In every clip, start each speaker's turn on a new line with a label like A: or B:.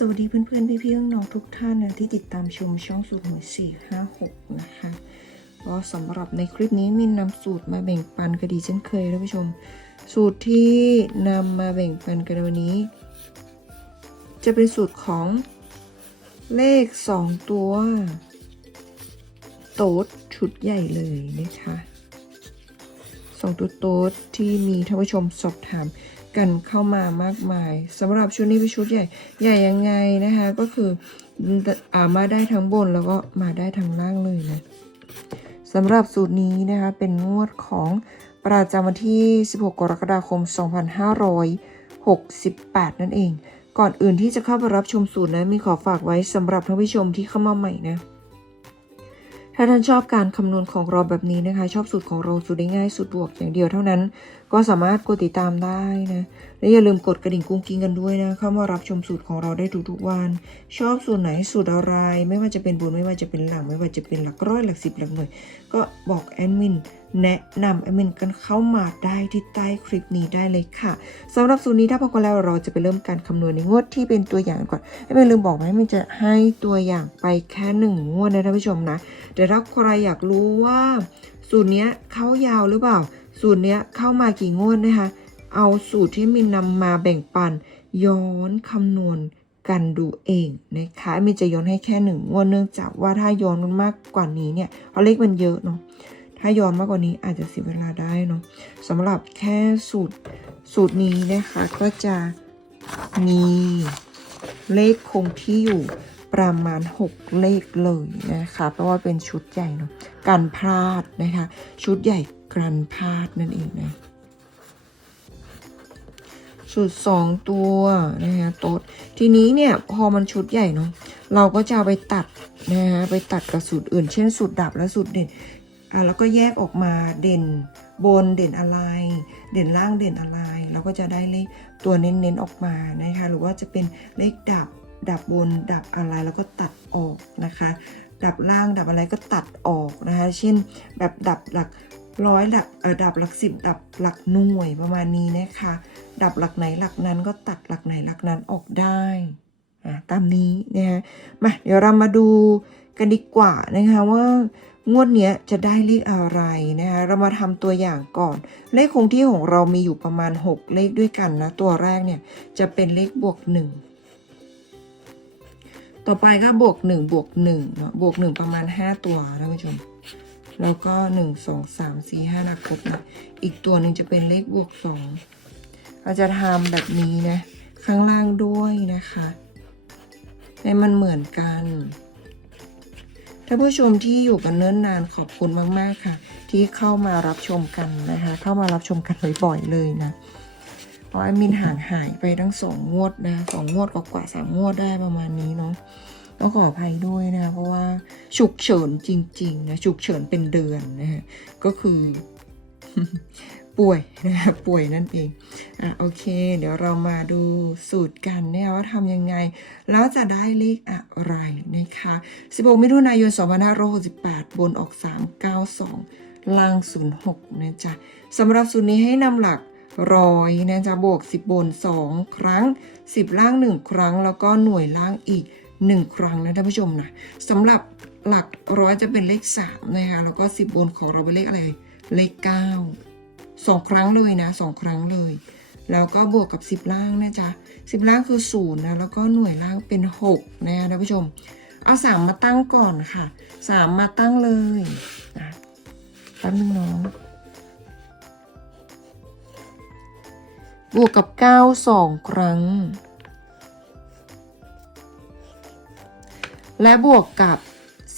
A: สวัสดีเพื่อนๆ พี่ๆน้องๆทุกท่านนะที่ติดตามชมช่องสูตรหวย456 นะคะก็สำหรับในคลิปนี้มินนำสูตรมาแบ่งปันกันดีเช่นเคยท่านผู้ชม สูตรที่นำมาแบ่งปันกันในวันนี้ จะเป็นสูตรของเลข 2 ตัว โต๊ดชุดใหญ่เลยนะคะสองตัวโต๊ดที่มีท่านผู้ชมสอบถาม กันเข้ามามากมายสำหรับชุดนี้เป็นชุดใหญ่ใหญ่ยังไงนะคะก็คืออามาได้ทั้งบนแล้วก็มาได้ทั้งล่างเลยนะสำหรับสูตรนี้นะคะเป็นงวดของประจำวันที่ 16 กรกฎาคม 2568 นั่นเอง ก่อนอื่นที่จะเข้าไปรับชมสูตรนะมีขอฝากไว้สำหรับท่านผู้ชมที่เข้ามาใหม่นะถ้าท่านชอบการคำนวณของเราแบบนี้นะคะ ชอบสูตรของเราสูตรได้ง่ายสูตรบวกอย่างเดียวเท่านั้น ก็สามารถกดติดตามได้นะ และอย่าลืมกดกระดิ่งกุ้งกิ้งกันด้วยนะ เข้ามารับชมสูตรของเราได้ทุกๆวัน ชอบสูตรไหนสูตรอะไร ไม่ว่าจะเป็นบนไม่ว่าจะเป็นหลัง ไม่ว่าจะเป็นหลักร้อยหลักสิบหลักหน่วย ก็บอกแอดมินแนะนำแอดมินกันเข้ามาได้ที่ใต้คลิปนี้ได้เลยค่ะสำหรับสูตรนี้ถ้าพอกันแล้วเราจะไปเริ่มการคำนวณในงวดที่เป็นตัวอย่างก่อนไม่ลืมบอกไหมมันจะให้ตัวอย่างไปแค่หนึ่งงวดนะท่านผู้ชมนะแต่ถ้าใครอยากรู้ว่าสูตรเนี้ยเข้ายาวหรือเปล่า สูตรเนี้ยเข้ามากี่งวดนะคะ เอาสูตรที่มินนำมาแบ่งปัน ย้อนคำนวณกันดูเองนะคะมินจะย้อนให้แค่หนึ่งงวดเนื่องจากว่าถ้าย้อนมันมากกว่านี้เนี่ยเพราเลขมันเยอะเนาะถ้าย้อนมากกว่านี้อาจจะเสียเวลาได้เนาะสำหรับแค่สูตรสูตรนี้นะคะก็จะมีเลขคงที่อยู่ประมาณ 6 เลขเลยนะคะเพราะว่าเป็นชุดใหญ่เนาะกันพลาดนะคะ ชุดใหญ่ กรันพาดนั่นเองนะชุด2ตัวนะคะโต๊ดทีนี้เนี่ยพอมันชุดใหญ่เนาะเราก็จะไปตัดนะคะไปตัดกับสูตรอื่น เช่นสูตรดับและสูตรเด่นอะแล้วก็แยกออกมาเด่นบนเด่นอะไร เด่นล่างเด่นอะไรเราก็จะได้เลขตัวเน้นๆออกมานะคะหรือว่าจะเป็นเลขดับดับบนดับอะไรแล้วก็ตัดออกนะคะ ดับล่างดับอะไรก็ตัดออกนะคะ เช่นแบบดับหลัก ร้อยดับเออดับหลักสิบดับหลักหน่วยประมาณนี้นะคะ ดับหลักไหนหลักนั้นก็ตัดหลักไหนหลักนั้นออกได้ตามนี้นะคะมาเดี๋ยวเรามาดูกันดีกว่านะคะว่างวดเนี้ยจะได้เลขอะไรนะคะเรามาทำตัวอย่างก่อน เลขคงที่ของเรามีอยู่ประมาณ 6 เลขด้วยกันนะ ตัวแรกเนี่ยจะเป็นเลขบวก 1 ต่อไปก็บวกหนึ่งบวกหนึ่งเนาะบวกหนึ่งประมาณห้าตัวท่านผู้ชม แล้วก็หนึ่งสองสามสี่ห้านับครบนะอีกตัวหนึ่งจะเป็นเลขบวกสองเราจะทำแบบนี้นะ ข้างล่างด้วยนะคะให้มันเหมือนกันท่านผู้ชมที่อยู่กันเนิ่นนานขอบคุณมาก ๆ ค่ะ ที่เข้ามารับชมกันนะคะ เข้ามารับชมกันบ่อยๆเลยนะเพราะแอมินห่างหายไปทั้งสองงวดนะสองงวดกว่าๆสามงวดได้ประมาณนี้เนาะต้องขออภัยด้วยนะ เพราะว่า ฉุกเฉินจริงๆนะฉุกเฉินเป็นเดือนนะฮะก็คือป่วยนะคะป่วยนั่นเองอะโอเค เดี๋ยวเรามาดูสูตรกันเนี่ยว่าทำยังไง แล้วจะได้เลขอะไรนะคะ 16 มิถุนายน 2568 บนออก 392 ล่าง 06 นะจ๊ะสำหรับสูตรนี้ให้นำหลักร้อยนะจ๊ะบวก 10 บน 2 ครั้ง 10 ล่าง 1 ครั้ง แล้วก็หน่วยล่างอีก 1 ครั้งนะท่านผู้ชมนะสำหรับ หลักร้อยจะเป็นเลข3นะคะแล้วก็10บนของเราเป็นเลขอะไรเลข9สองครั้งเลยนะสองครั้งเลย แล้วก็บวกกับ10ล่างนะจ๊ะ10ล่างคือ0นะแล้วก็หน่วยล่างเป็น6นะท่านผู้ชม เอา3มาตั้งก่อนค่ะ3มาตั้งเลยนะแป๊บนึงน้องบวกกับ9 2ครั้ง และบวกกับ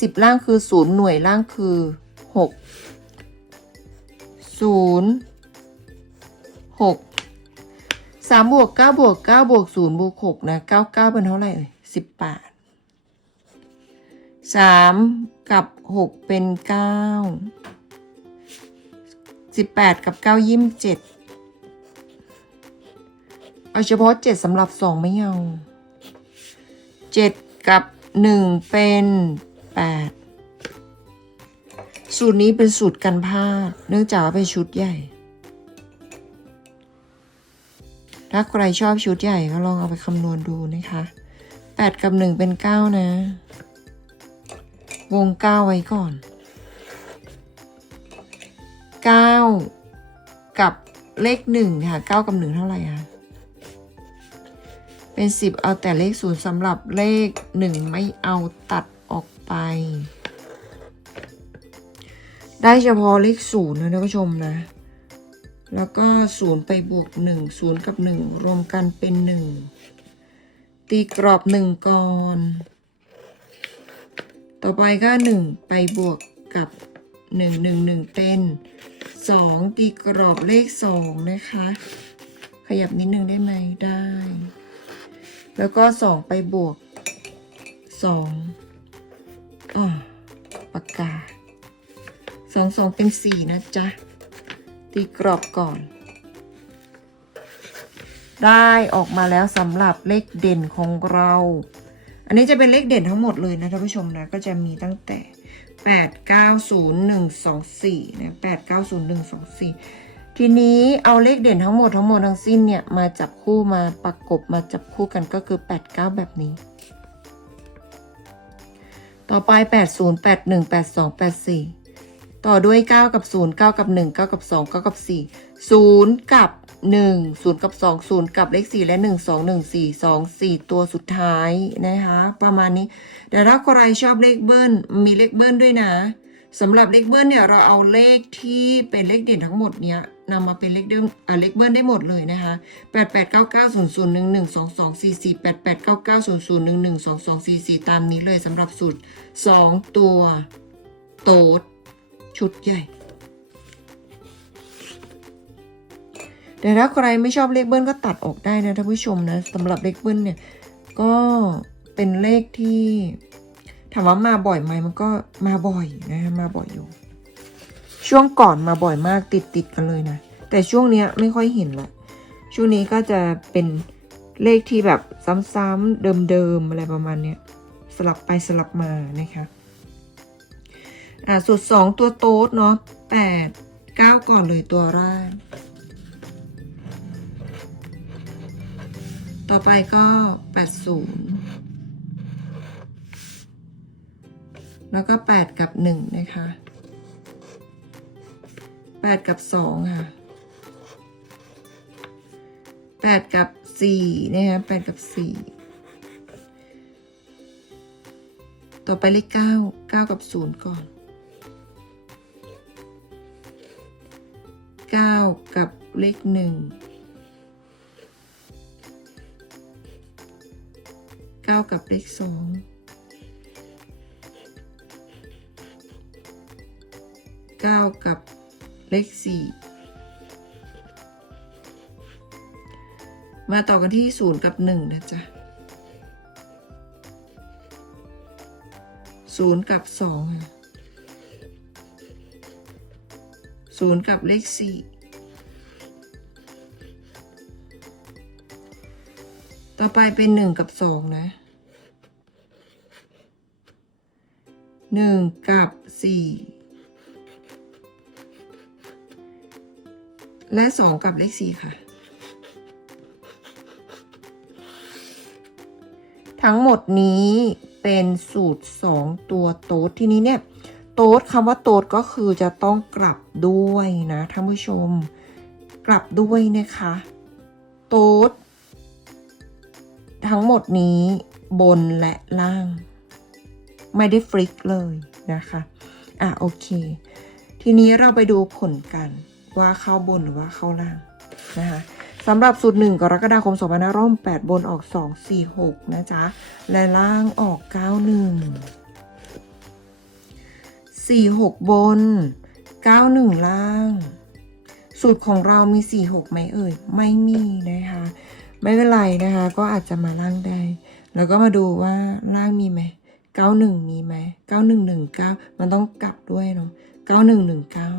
A: 10ล่างคือ0หน่วยล่างคือ6 0หกสามบวกเก้าบวกเก้าบวกศูนย์บวกหกนะเก้าเก้าเป็นเท่าไหร่เอ่ยสิบแปดสามกับหกเป็นเก้าสิบแปดกับเก้ายี่สิบเจ็ดเอาเฉพาะเจ็ดสำหรับสองไม่เอาเจ็ดกับหนึ่งเป็น แปดสูตรนี้เป็นสูตรกันพลาเนื่องจากว่าเป็นชุดใหญ่ ถ้าใครชอบชุดใหญ่ก็ลองเอาไปคำนวณดูนะคะแปดกับหนึ่งเป็นเก้านะ วงเก้าไว้ก่อนเก้ากับเลขหนึ่งค่ะเก้ากับหนึ่งเท่าไหร่คะเป็นสิบเอาแต่เลขศูนย์สำหรับเลขหนึ่งไม่เอาตัด ไป ได้เฉพาะเลขศูนย์นะท่านผู้ชมนะ แล้วก็ศูนย์ไปบวกหนึ่งศูนย์กับหนึ่งรวมกันเป็นหนึ่งตีกรอบหนึ่งก่อน ต่อไปก็หนึ่งไปบวกกับหนึ่งหนึ่งหนึ่งเป็นสองตีกรอบเลขสองนะคะ ขยับนิดนึงได้ไหมได้ แล้วก็สองไปบวกสอง อ่าปากกาสองสองเป็นสี่นะจ๊ะ ตีกรอบก่อน ได้ออกมาแล้วสำหรับเลขเด่นของเรา อันนี้จะเป็นเลขเด่นทั้งหมดเลยนะท่านผู้ชมนะ ก็จะมีตั้งแต่8 9 0 1 2 4นะ8 9 0 1 2 4ทีนี้เอาเลขเด่นทั้งหมดทั้งหมดทั้งสิ้นเนี่ย มาจับคู่มาประกบมาจับคู่กันก็คือ8 9แบบนี้ ต่อไป 8 0 8 1 8 2 8 4 ต่อด้วย 9 กับ 0 9 กับ 1 9 กับ 2 9 กับ 4 0 กับ 1 0 กับ 2 0 กับเลข 4 และ 1 2 1 4 2 4 ตัวสุดท้ายนะคะ ประมาณนี้ แต่ถ้าใครชอบเลขเบิ้ล มีเลขเบิ้ลด้วยนะสำหรับเลขเบิ้ลเนี่ยเราเอาเลขที่เป็นเลขเด่นทั้งหมดเนี้ย นำมาเป็นเลขเดิมอ่าเลขเบิ้ลได้หมดเลยนะคะ 8 8 9 9 0 0 1 1 2 2 4 4 8 8 9 9 0 0 1 1 2 2 4 4 ตามนี้เลยสำหรับสูตร 2 ตัว โต๊ดชุดใหญ่ แต่ถ้าใครไม่ชอบเลขเบิ้ลก็ตัดออกได้นะท่านผู้ชมนะสำหรับเลขเบิ้ลเนี่ย ก็เป็นเลขที่ถามว่ามาบ่อยไหมมันก็มาบ่อยนะมาบ่อยอยู่ ช่วงก่อนมาบ่อยมากติดติดกันเลยนะ แต่ช่วงเนี้ยไม่ค่อยเห็นละช่วงนี้ก็จะเป็นเลขที่แบบซ้ำๆเดิมๆอะไรประมาณเนี้ยสลับไปสลับมานะคะอ่าสูตรสองตัวโต๊ดเนาะแปดเก้าก่อนเลยตัวแรกต่อไปก็80แล้วก็8กับ1นะคะ 8กับ2ค่ะ8กับ4นะคะ8กับ4ต่อไปเลข9 9กับ0ก่อน9กับเลข1เก้ากับเลขสองเก้ากับ เลขสี่มาต่อกันที่ศูนย์กับหนึ่งนะจ๊ะศูนย์กับสองศูนย์กับเลขสี่ต่อไปเป็นหนึ่งกับสองนะหนึ่งกับสี่ และสองกับเลขสี่ค่ะ ทั้งหมดนี้เป็นสูตรสองตัวโต๊ดทีนี้เนี่ยโต๊ดคำว่าโต๊ดก็คือจะต้องกลับด้วยนะท่านผู้ชม กลับด้วยนะคะ โต๊ดทั้งหมดนี้บนและล่าง ไม่ได้ฟลิกเลยนะคะ อะโอเค ทีนี้เราไปดูผลกัน ว่าเข้าบนหรือว่าเข้าล่างนะคะสำหรับสูตรหนึ่งกรกฎาคม2568บนออก 246 นะจ๊ะ และล่างออก 91 46 บน 91 ล่าง สูตรของเรามี 46ไหมเอ่ย ไม่มีนะคะ ไม่เป็นไรนะคะ ก็อาจจะมาล่างได้ แล้วก็มาดูว่าล่างมีไหมเก้าหนึ่งมีไหมเก้าหนึ่งหนึ่งเก้ามันต้องกลับด้วยเนาะเก้าหนึ่งหนึ่งเก้า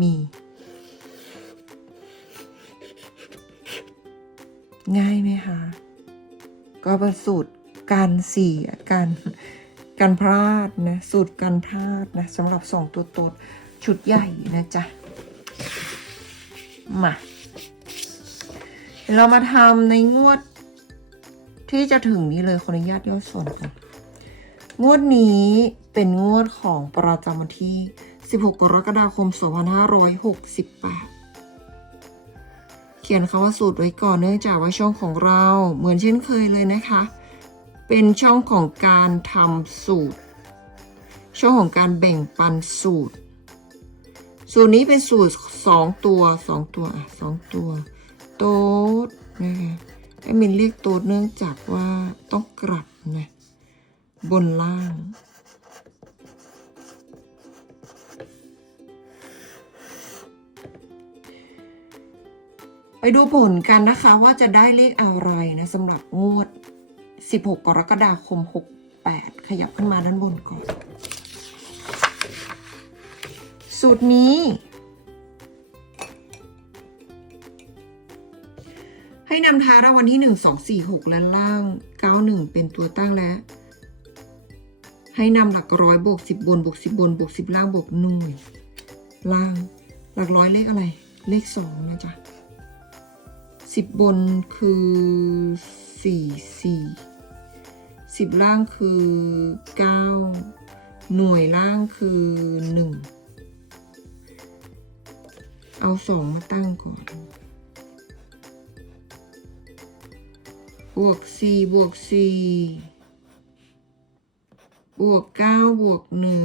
A: มี ง่ายไหมคะ ก็เป็นสูตรการเสียการการพลาดนะสูตรการพลาดนะสำหรับสองตัวตดชุดใหญ่นะจ๊ะ มาเดี๋ยวเรามาทำในงวดที่จะถึงนี้เลยขออนุญาตย่อส่วนก่อนงวดนี้เป็นงวดของประจำวันที่ 16 กรกฎาคม 2568 เขียนคำว่าสูตรไว้ก่อนเนื่องจากว่าช่องของเราเหมือนเช่นเคยเลยนะคะ เป็นช่องของการทำสูตร ช่องของการแบ่งปันสูตร สูตรนี้เป็นสูตรสองตัวสองตัวอะสองตัวโต๊ดนะคะให้มินเรียกโต๊ดเนื่องจากว่าต้องกลับนะบนล่าง ดูผลกันนะคะว่าจะได้เลขอะไรนะสำหรับงวด 16 กรกฎาคม 68 ขยับขึ้นมาด้านบนก่อน สูตรนี้ ให้นำท้ายรางวัลที่ 1 2 4 6 และล่าง 91 เป็นตัวตั้งและ ให้นำหลักร้อยบวก10 บนบวก10 บนบวก10 ล่างบวกหน่วยล่าง หลักร้อยเลขอะไร เลข 2 นะจ๊ะ 10บบนคือ4 4 10ล่างคือ9หน่วยล่างคือ1เอาสองมาตั้งก่อนบวกสี่บวกสี่บวกเก้าบวกหนึ่ง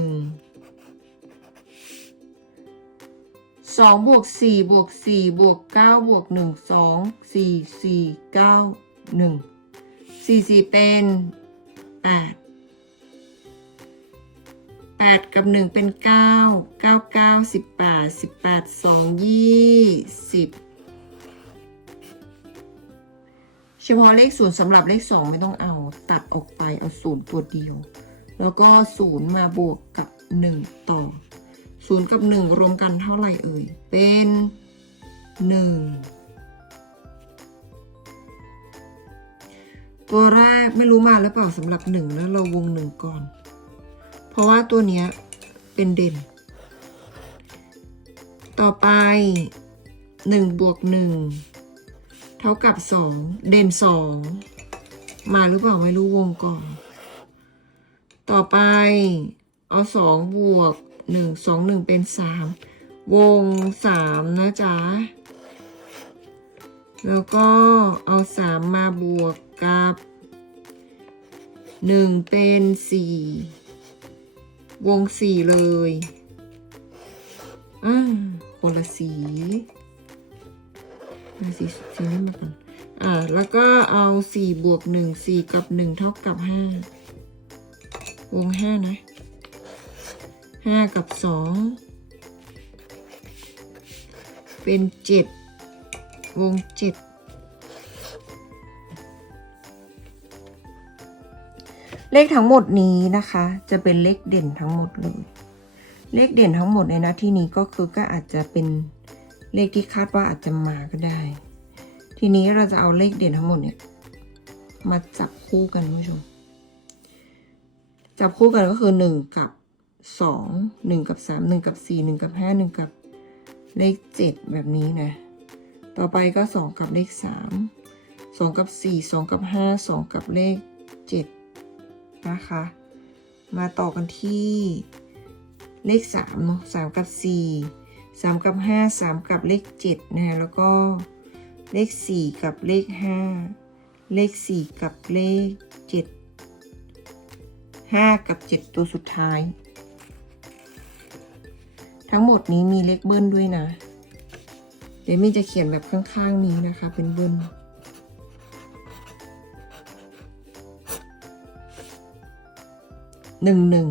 A: สองบวกสี่บวกสี่บวกเก้าบวกหนึ่งสองสี่สี่เก้าหนึ่งสี่สี่เป็นแปดแปดกับหนึ่งเป็นเก้าเก้าเก้าสิบแปดสิบแปดสองยี่สิบเฉพาะเลขศูนย์สำหรับเลขสองไม่ต้องเอาตัดออกไปเอาศูนย์ตัวเดียว แล้วก็ศูนย์มาบวกกับหนึ่งต่อ ศูนย์กับหนึ่งรวมกันเท่าไหร่เอ่ย เป็นหนึ่งตัวแรกไม่รู้มาหรือเปล่าสำหรับหนึ่งแล้วเราวงหนึ่งก่อน เพราะว่าตัวเนี้ยเป็นเด่น ต่อไปหนึ่งบวกหนึ่งเท่ากับสองเด่นสองมาหรือเปล่าไม่รู้วงก่อน ต่อไปเอาสองบวก หนึ่งสองหนึ่งเป็นสามวงสามนะจ๊ะ แล้วก็เอาสามมาบวกกับหนึ่งเป็นสี่วงสี่เลยอ่าคนละสีเอาสีสีนี้มาก่อนอ่าแล้วก็เอาสี่บวกหนึ่งสี่กับหนึ่งเท่ากับห้าวงห้านะ ห้ากับสองเป็นเจ็ดวงเจ็ดเลขทั้งหมดนี้นะคะ จะเป็นเลขเด่นทั้งหมดเลย เลขเด่นทั้งหมดในนาที่นี้ก็คือก็อาจจะเป็นเลขที่คาดว่าอาจจะมาก็ได้ ทีนี้เราจะเอาเลขเด่นทั้งหมดเนี่ยมาจับคู่กันคุณผู้ชมจับคู่กันก็คือหนึ่งกับ สองหนึ่งกับสามหนึ่งกับสี่หนึ่งกับห้าหนึ่งกับเลขเจ็ดแบบนี้นะ ต่อไปก็สองกับเลขสามสองกับสี่สองกับห้าสองกับเลขเจ็ดนะคะ มาต่อกันที่เลขสามเนาะสามกับสี่สามกับห้าสามกับเลขเจ็ดนะฮะแล้วก็เลขสี่กับเลขห้าเลขสี่กับเลขเจ็ดห้ากับเจ็ดตัวสุดท้าย ทั้งหมดนี้มีเลขเบิ้ลด้วยนะ เดี๋ยวมี่จะเขียนแบบข้างๆนี้นะคะ เป็นเบิ้ลหนึ่งหนึ่ง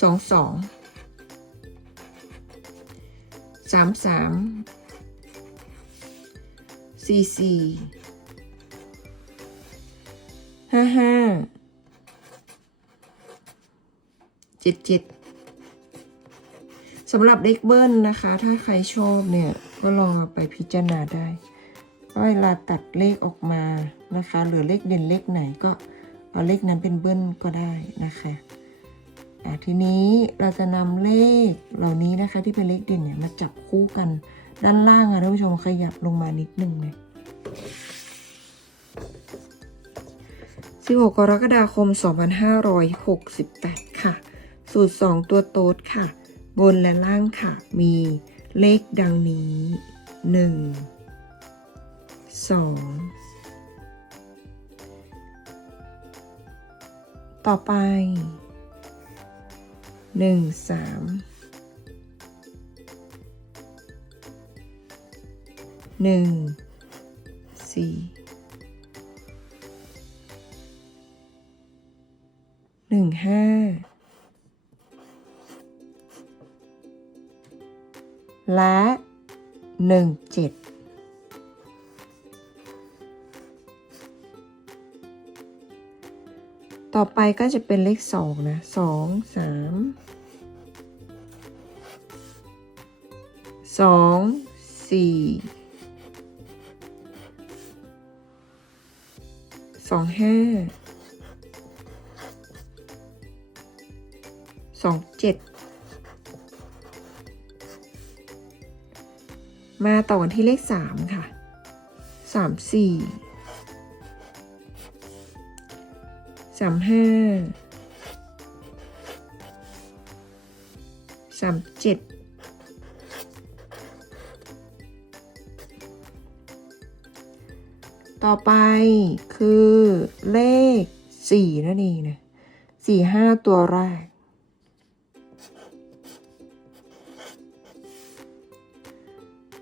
A: สองสองสามสามสี่สี่ห้าห้าเจ็ดเจ็ด สำหรับเลขเบิ้ลนะคะ ถ้าใครชอบเนี่ย ก็ลองไปพิจารณาได้ว่าเวลาตัดเลขออกมานะคะเหลือเลขเด่นเลขไหนก็เอาเลขนั้นเป็นเบิ้ลก็ได้นะคะทีนี้เราจะนำเลขเหล่านี้นะคะ ที่เป็นเลขเด่นเนี่ยมาจับคู่กันด้านล่างอะท่านผู้ชมขยับลงมานิดนึงเนะ16 กรกฎาคม 2568 ค่ะ สูตร 2 ตัวโต๊ดค่ะ บนและล่างค่ะ มีเลขดังนี้ 1 2 ต่อไป 1 3 1 4 1 5 และหนึ่งเจ็ดต่อไปก็จะเป็นเลขสองนะสองสามสองสี่สองห้าสองเจ็ด มาต่อกันที่เลขสามค่ะสามสี่สามห้าสามเจ็ดต่อไปคือเลขสี่นั่นเองนะสี่ห้าตัวแรก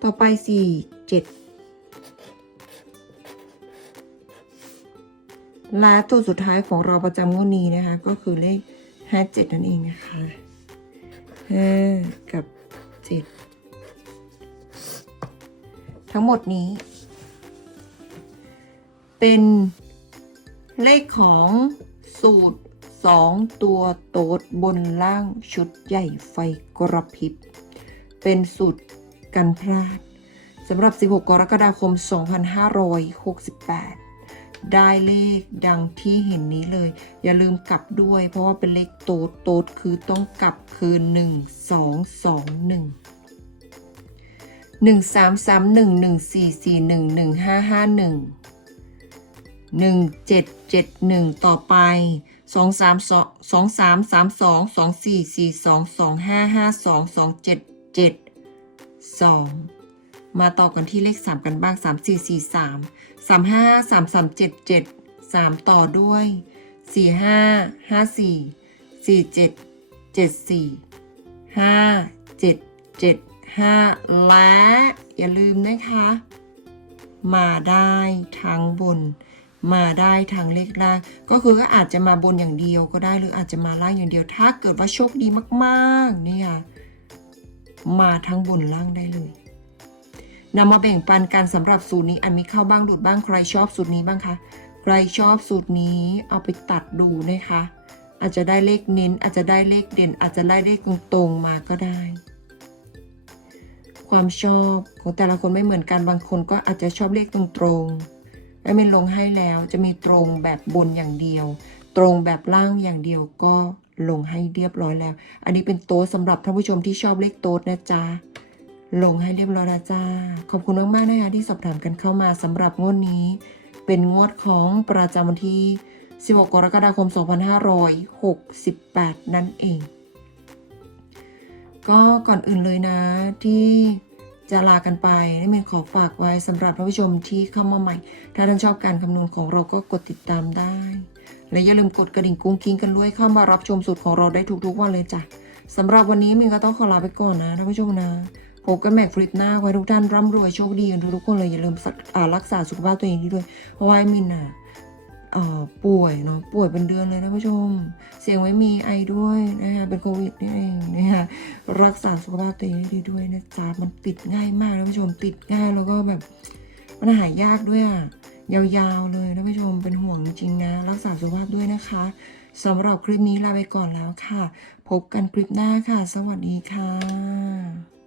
A: ต่อไปสี่เจ็ดและตัวสุดท้ายของเราประจำงวดนี้นะคะ ก็คือเลขห้าเจ็ดนั่นเองนะคะห้ากับเจ็ดทั้งหมดนี้ เป็นเลขของสูตรสองตัวโต๊ดบนล่างชุดใหญ่ไฟกระพริบ เป็นสูตร กันพลาดสำหรับ 16 กรกฎาคม 2568 ได้เลขดังที่เห็นนี้เลย อย่าลืมกลับด้วย เพราะว่าเป็นเลขโตดโตดคือต้องกลับคือ 1 2 2 1 1 3 3 1 1 4 4 1 1 5 5 1หนึ่งเจ็ดเจ็ดหนึ่งต่อไปสองสามสองสองสามสาม สองมาต่อกันที่เลขสามกันบ้างสามสี่สี่สามสามห้าสามสามเจ็ดเจ็ดสามต่อด้วยสี่ห้าห้าสี่สี่เจ็ดเจ็ดสี่ห้าเจ็ดเจ็ดห้าและอย่าลืมนะคะ มาได้ทั้งบน มาได้ทางเลขล่าง ก็คือก็อาจจะมาบนอย่างเดียวก็ได้หรืออาจจะมาล่างอย่างเดียว ถ้าเกิดว่าโชคดีมากๆเนี่ย มาทั้งบนล่างได้เลยนำมาแบ่งปันกันสำหรับสูตรนี้อันมีเข้าบ้างหลุดบ้างใครชอบสูตรนี้บ้างคะใครชอบสูตรนี้เอาไปตัดดูนะคะ อาจจะได้เลขเน้น อาจจะได้เลขเด่น อาจจะได้เลขตรงๆมาก็ได้ ความชอบของแต่ละคนไม่เหมือนกันบางคนก็อาจจะชอบเลขตรงๆแอดมินลงให้แล้วจะมีตรงแบบบนอย่างเดียว ตรงแบบล่างอย่างเดียวก็ ลงให้เรียบร้อยแล้ว อันนี้เป็นโต๊ะสำหรับท่านผู้ชมที่ชอบเลขโต๊ะนะจ๊ะ ลงให้เรียบร้อยแล้วจ้า ขอบคุณมากๆนะคะที่สอบถามกันเข้ามาสำหรับงวดนี้ เป็นงวดของประจำวันที่ 16 กรกฎาคม 2568 นั่นเอง ก็ก่อนอื่นเลยนะที่จะลากันไปนี่เมนขอฝากไว้สำหรับท่านผู้ชมที่เข้ามาใหม่ ถ้าท่านชอบการคำนวณของเราก็กดติดตามได้ และอย่าลืมกดกระดิ่งกุ้งกิ้งกันด้วยเข้ามารับชมสูตรของเราได้ทุกๆวันเลยจ้ะสำหรับวันนี้มินก็ต้องขอลาไปก่อนนะท่านผู้ชมนะพบกันแม็กฟลิปหน้าไว้ทุกท่านร่ำรวยโชคดีกันทุกคนเลยอย่าลืมสักรักษาสุขภาพตัวเองด้วยเพราะว่ามินอะป่วยเนาะป่วยเป็นเดือนเลยนะท่านผู้ชม เสียงไม่มีไอด้วยนะคะเป็นโควิดนี่เองนะคะรักษาสุขภาพตัวเองให้ดีด้วยนะจ๊ะมันติดง่ายมากท่านผู้ชมติดง่ายแล้วก็แบบมันหายยากด้วยอะ ยาวๆเลยท่านผู้ชมเป็นห่วงจริงนะ รักษาสุขภาพด้วยนะคะสำหรับคลิปนี้ลาไปก่อนแล้วค่ะ พบกันคลิปหน้าค่ะ สวัสดีค่ะ